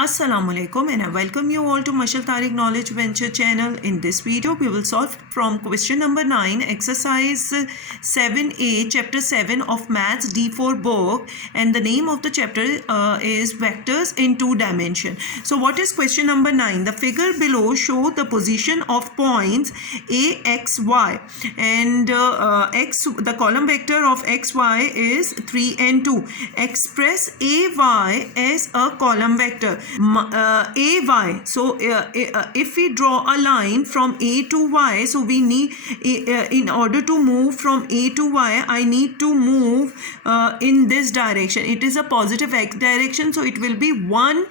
Assalamualaikum and I welcome you all to Mashal Tariq Knowledge Venture channel. In this video, we will solve from question number 9, exercise 7a, chapter 7 of Maths D4 book, and the name of the chapter is Vectors in Two Dimension. So what is question number 9? The figure below show the position of points a, x, y, and the column vector of x, y is 3 and 2. Express a, y as a column vector. AY. So if we draw a line from A to Y, so we need, in order to move from A to Y, I need to move in this direction. It is a positive x direction, so it will be 1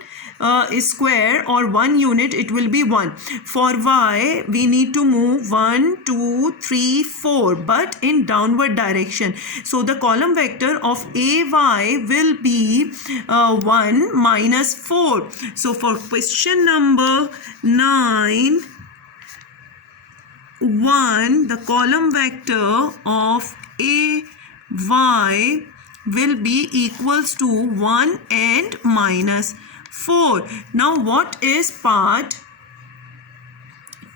square or 1 unit, it will be 1. For y, we need to move 1, 2, 3, 4, but in downward direction. So the column vector of AY will be 1 minus 4. So for question number 9, 1, the column vector of AY will be equals to 1 and minus 4. Now what is part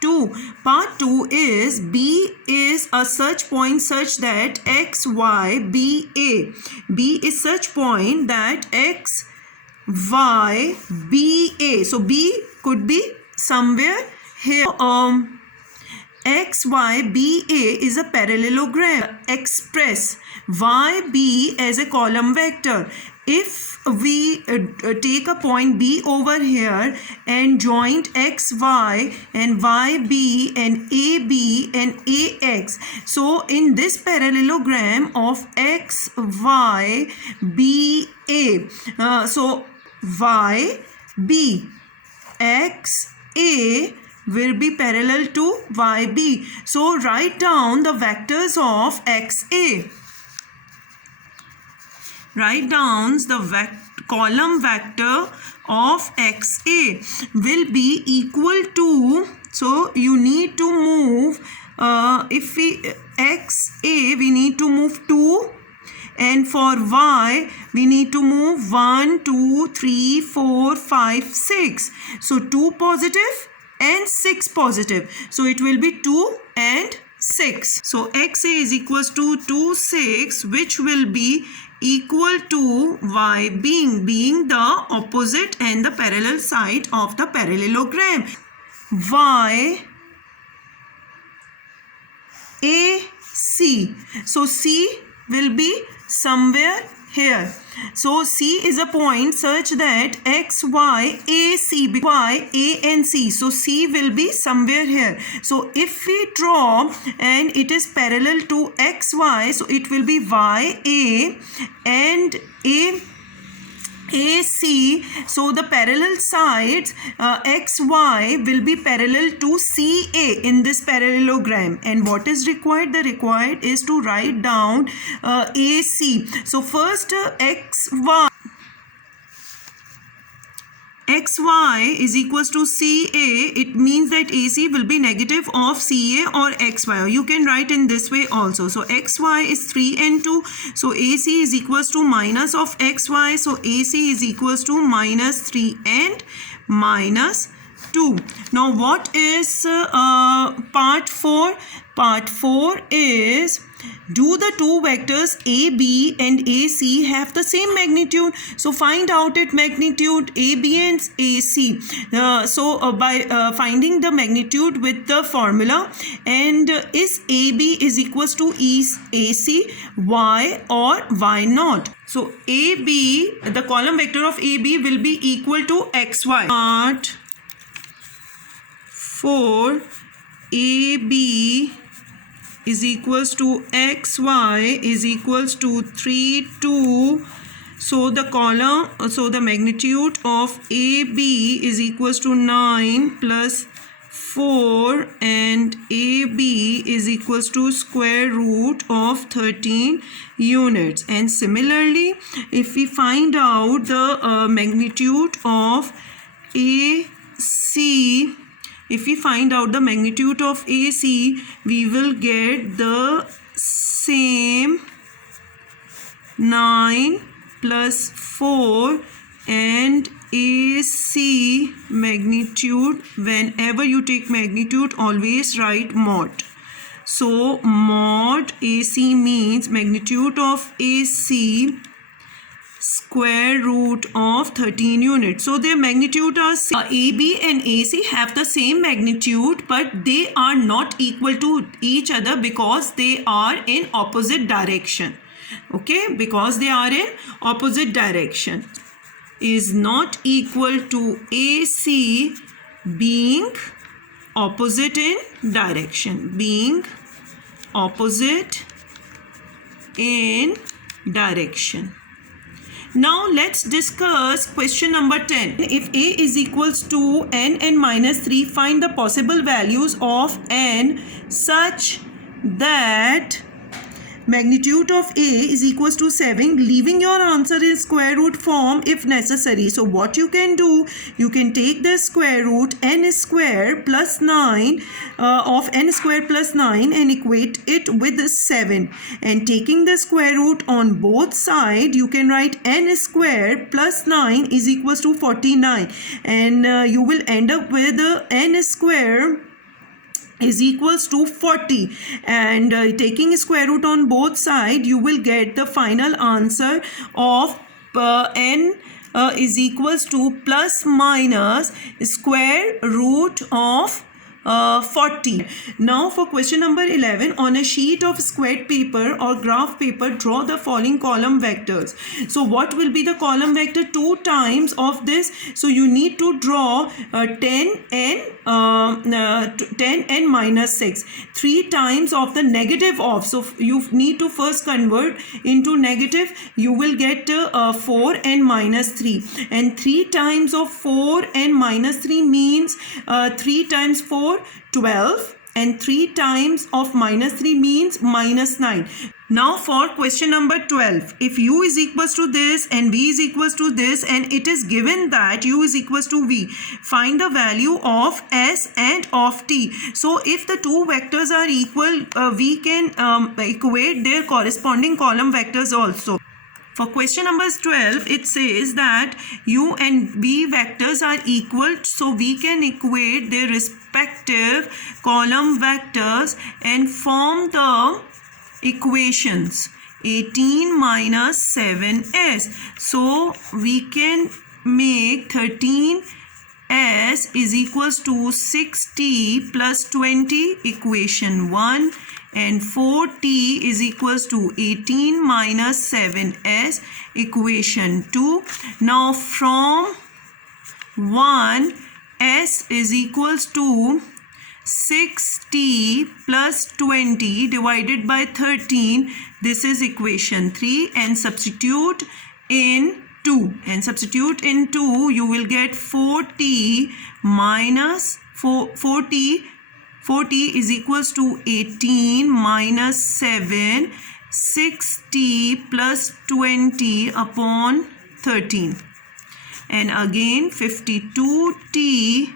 2? Part 2 is B is a such point such that x, y, B, A. B is such point that x, y, B, A. So B could be somewhere here. X, Y, B, A is a parallelogram. Express Y, B as a column vector. If we take a point B over here and joint X, Y and Y, B and A, B and A, X. So in this parallelogram of X, Y, B, A. So Y, B, X, A will be parallel to YB. So write down the vectors of XA. Write down the column vector of XA will be equal to, so you need to move, if we XA we need to move 2, and for Y we need to move 1, 2, 3, 4, 5, 6. So 2 positive and 6 positive. So it will be 2 and 6. So XA is equals to 2, 6, which will be equal to Y being the opposite and the parallel side of the parallelogram. Y, A, C. So C will be somewhere here. So C is a point such that X, Y, A, C, Y, A and C. So C will be somewhere here. So if we draw and it is parallel to X, Y, so it will be Y, A and AC. So the parallel sides XY will be parallel to CA in this parallelogram. And what is required? The required is to write down AC. So first XY is equals to CA. It means that AC will be negative of CA or XY. You can write in this way also. So XY is 3 and 2. So AC is equals to minus of XY. So AC is equals to minus 3 and minus 2. Now what is part 4? Part 4 is, do the two vectors AB and AC have the same magnitude? So find out its magnitude AB and AC. By finding the magnitude with the formula, and is AB is equals to AC, Y or Y naught. So AB, the column vector of AB will be equal to XY. Part 4, AB is equals to XY is equals to 3, 2. So the magnitude of AB is equals to 9 plus 4, and AB is equals to square root of 13 units. And similarly, if we find out the magnitude of AC, if we find out the magnitude of AC, we will get the same 9 plus 4 and AC AC magnitude, whenever you take magnitude, always write mod. So mod AC means magnitude of AC square root of 13 units. So their magnitude are AB and AC have the same magnitude, but they are not equal to each other because they are in opposite direction. Okay, because they are in opposite direction. Is not equal to AC being opposite in direction. Being opposite in direction. Now let's discuss question number 10. If A is equals to n minus 3, find the possible values of n such that magnitude of A is equals to 7, leaving your answer in square root form if necessary. So what you can do, you can take the square root n square plus 9 of n square plus 9 and equate it with 7. And taking the square root on both sides, you can write n square plus 9 is equals to 49. And you will end up with n square is equals to 40, and taking square root on both sides, you will get the final answer of n is equals to plus minus square root of 40. Now for question number 11, on a sheet of squared paper or graph paper, draw the following column vectors. So what will be the column vector? 2 times of this. So you need to draw 10 and minus 6, 3 times of the negative of. So you need to first convert into negative. You will get 4 and minus 3, and 3 times of 4 and minus 3 means 3 times 4, 12, and 3 times of minus 3 means minus 9. Now for question number 12, if u is equals to this and v is equals to this, and it is given that u is equals to v, find the value of s and of t. So if the two vectors are equal, we can equate their corresponding column vectors also. For question number 12, it says that u and v vectors are equal, so we can equate their respective column vectors and form the equations 18 minus 7s. So we can make 13s is equals to 6t plus 20, equation 1, and 4t is equals to 18 minus 7s, equation 2. Now from 1, s is equals to 6t plus 20 divided by 13. This is equation 3, and substitute in 2. And substitute in 2, you will get 4t minus 4t is equals to 18 minus 7, 6t plus 20 upon 13. And again 52t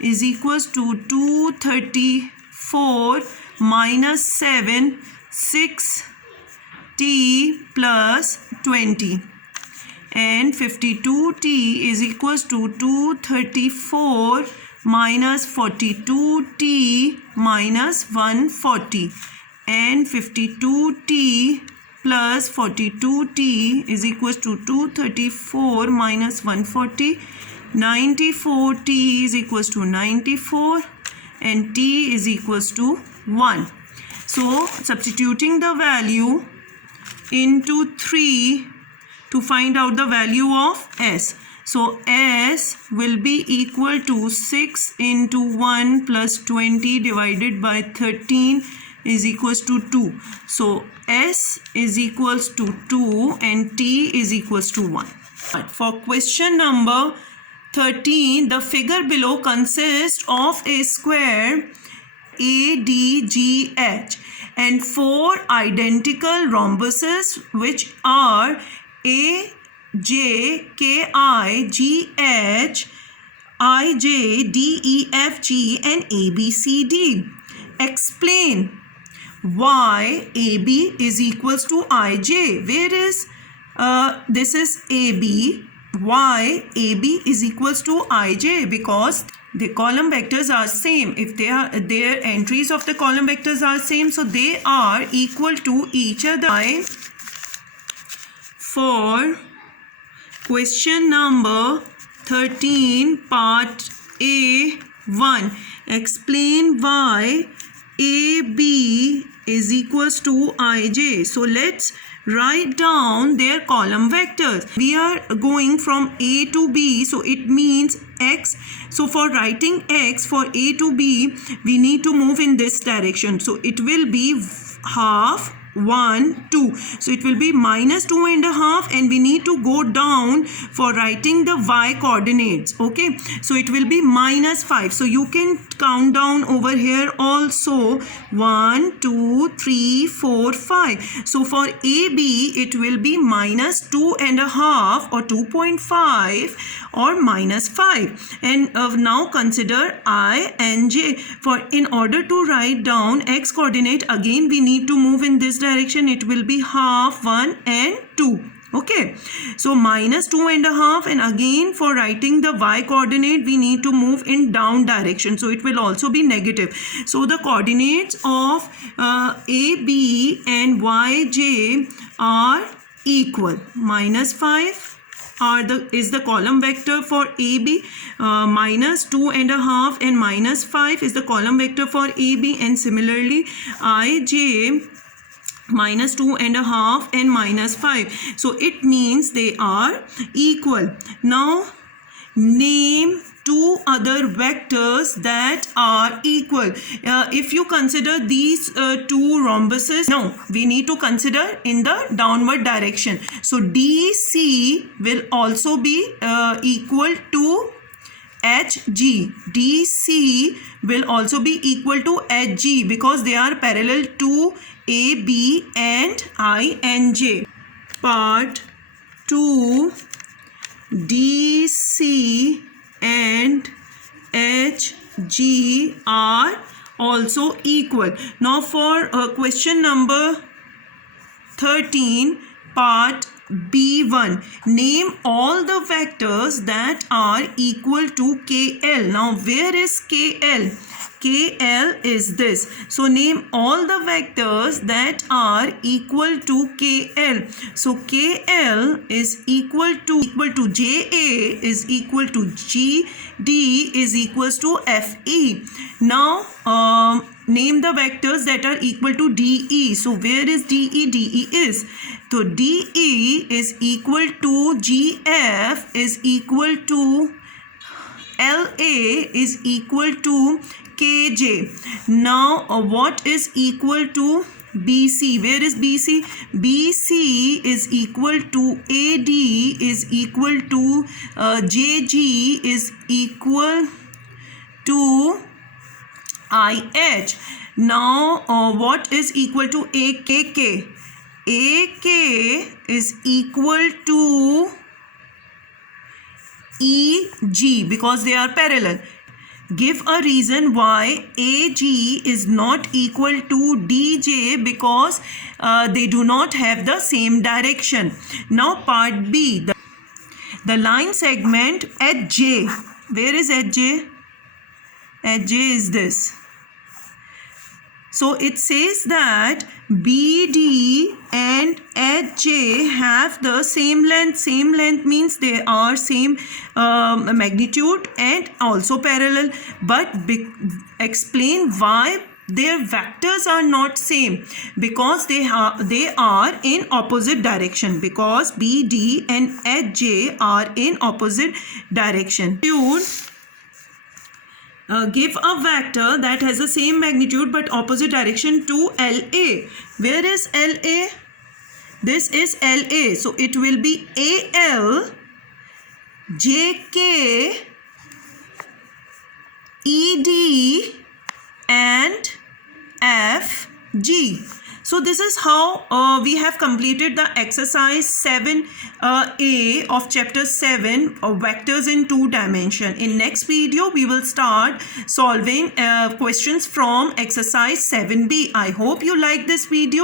is equals to 234 minus 7, 6t plus 20. And 52t is equals to 234 minus 42t minus 140. And 52t plus 42t is equals to 234 minus 140. 94t is equals to 94, and t is equals to 1. So substituting the value into 3 to find out the value of s. So s will be equal to 6 into 1 plus 20 divided by 13 is equals to 2. So s is equals to 2 and t is equals to 1. For question number 13, the figure below consists of a square ADGH and 4 identical rhombuses which are AJKIGH, IJDEFG and ABCD. Explain why AB is equals to IJ. Where is this is AB why AB is equals to IJ, because the column vectors are same. If their entries of the column vectors are same, so they are equal to each other. For question number 13, part A1, explain why AB is equals to IJ. So let's write down their column vectors. We are going from A to B, so it means X. So for writing X for A to B, we need to move in this direction. So it will be half 1, 2. So it will be -2.5, and we need to go down for writing the y coordinates. Okay, so it will be -5. So you can count down over here also. 1, 2, 3, 4, 5. So for AB it will be -2.5 or 2.5 or -5. And now consider I and J. For in order to write down X coordinate, again we need to move in this direction. It will be half, 1 and 2. Okay, so -2.5, and again for writing the y coordinate we need to move in down direction, so it will also be negative. So the coordinates of AB and YJ are equal. -5 is the column vector for AB, -2.5 and -5 is the column vector for AB, and similarly IJ -2.5 and -5. So it means they are equal. Now name two other vectors that are equal. If you consider these two rhombuses, now we need to consider in the downward direction. So DC will also be equal to HG. DC will also be equal to HG because they are parallel to AB and I and J. Part 2, DC and HG are also equal. Now for question number 13, part B1, name all the vectors that are equal to KL. Now where is KL? KL is this. So name all the vectors that are equal to KL. So KL is equal to JA is equal to GD is equals to FE. Now name the vectors that are equal to DE. So where is DE? DE is. So DE is equal to GF is equal to LA is equal to KJ. Now what is equal to BC? Where is BC? BC is equal to AD is equal to JG is equal to IH. Now what is equal to AKK? AK is equal to EG because they are parallel. Give a reason why AG is not equal to DJ because they do not have the same direction. Now part B, the line segment HJ. Where is HJ? HJ is this. So it says that BD and HJ have the same length. Same length means they are same magnitude and also parallel. But explain why their vectors are not same. Because they are in opposite direction. Because BD and HJ are in opposite direction. Give a vector that has the same magnitude but opposite direction to LA. Where is LA? This is LA. So it will be AL, JK, ED and FG. So this is how we have completed the exercise 7A of chapter 7 of vectors in 2 dimension. In next video, we will start solving questions from exercise 7B. I hope you like this video.